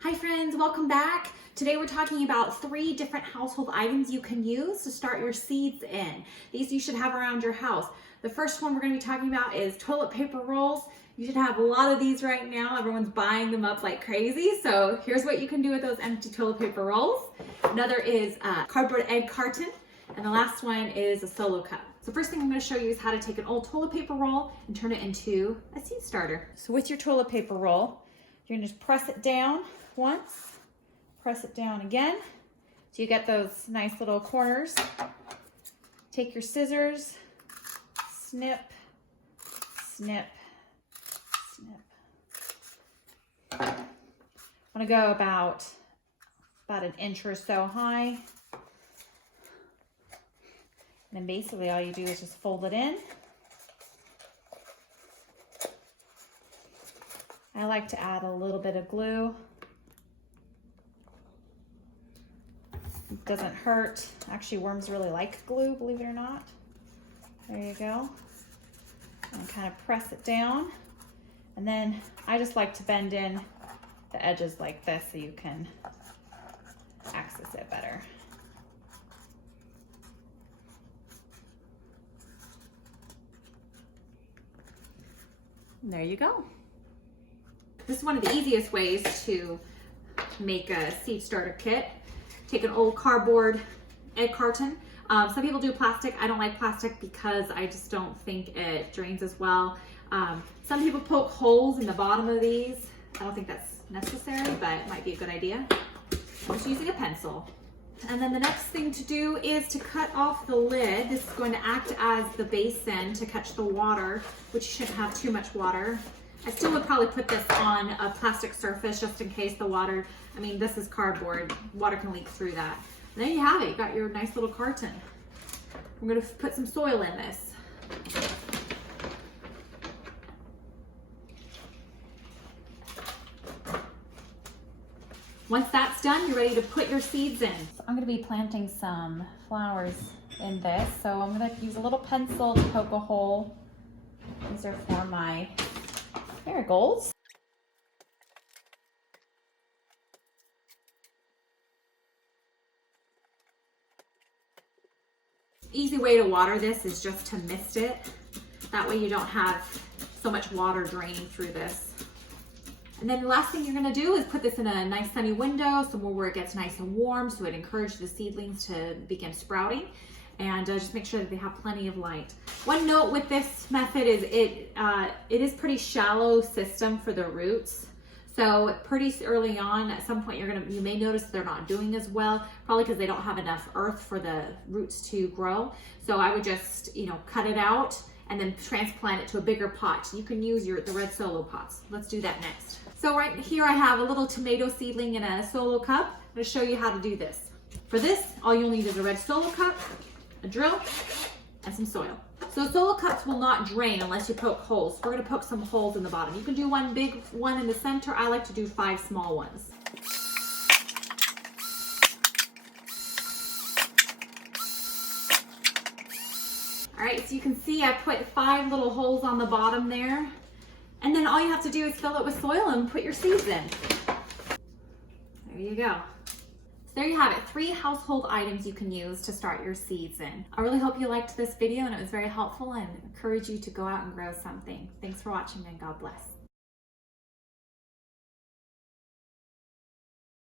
Hi friends, welcome back. Today we're talking about 3 different household items you can use to start your seeds in. These you should have around your house. The first one we're going to be talking about is toilet paper rolls. You should have a lot of these right now. Everyone's buying them up like crazy. So here's what you can do with those empty toilet paper rolls. Another is a cardboard egg carton. And the last one is a solo cup. So first thing I'm going to show you is how to take an old toilet paper roll and turn it into a seed starter. So with your toilet paper roll, you're going to just press it down once, press it down again, so you get those nice little corners. Take your scissors, snip, snip, snip. I'm gonna go about an inch or so high. And then basically all you do is just fold it in. I like to add a little bit of glue. It doesn't hurt. Actually, worms really like glue, believe it or not. There you go. And kind of press it down. And then I just like to bend in the edges like this so you can access it better. And there you go. This is one of the easiest ways to make a seed starter kit. Take an old cardboard egg carton. Some people do plastic. I don't like plastic because I just don't think it drains as well. Some people poke holes in the bottom of these. I don't think that's necessary, but it might be a good idea. I'm just using a pencil. And then the next thing to do is to cut off the lid. This is going to act as the basin to catch the water, which shouldn't have too much water. I still would probably put this on a plastic surface just in case the water, I mean, this is cardboard, water can leak through that. And there you have it, you got your nice little carton. I'm gonna put some soil in this. Once that's done, you're ready to put your seeds in. So I'm gonna be planting some flowers in this. So I'm gonna use a little pencil to poke a hole. These are for my marigolds. Easy way to water this is just to mist it. That way you don't have so much water draining through this. And then the last thing you're gonna do is put this in a nice sunny window, somewhere where it gets nice and warm, so it encourages the seedlings to begin sprouting. And just make sure that they have plenty of light. One note with this method is it is pretty shallow system for the roots. So pretty early on, at some point you may notice they're not doing as well, probably because they don't have enough earth for the roots to grow. So I would just, cut it out and then transplant it to a bigger pot. You can use the red solo pots. Let's do that next. So right here I have a little tomato seedling in a solo cup. I'm gonna show you how to do this. For this, all you'll need is a red solo cup, a drill, and some soil. So solo cups will not drain unless you poke holes. We're gonna poke some holes in the bottom. You can do one big one in the center. I like to do 5 small ones. All right, so you can see I put 5 little holes on the bottom there. And then all you have to do is fill it with soil and put your seeds in. There you go. There you have it, 3 household items you can use to start your seeds in. I really hope you liked this video and it was very helpful and encourage you to go out and grow something. Thanks for watching and God bless.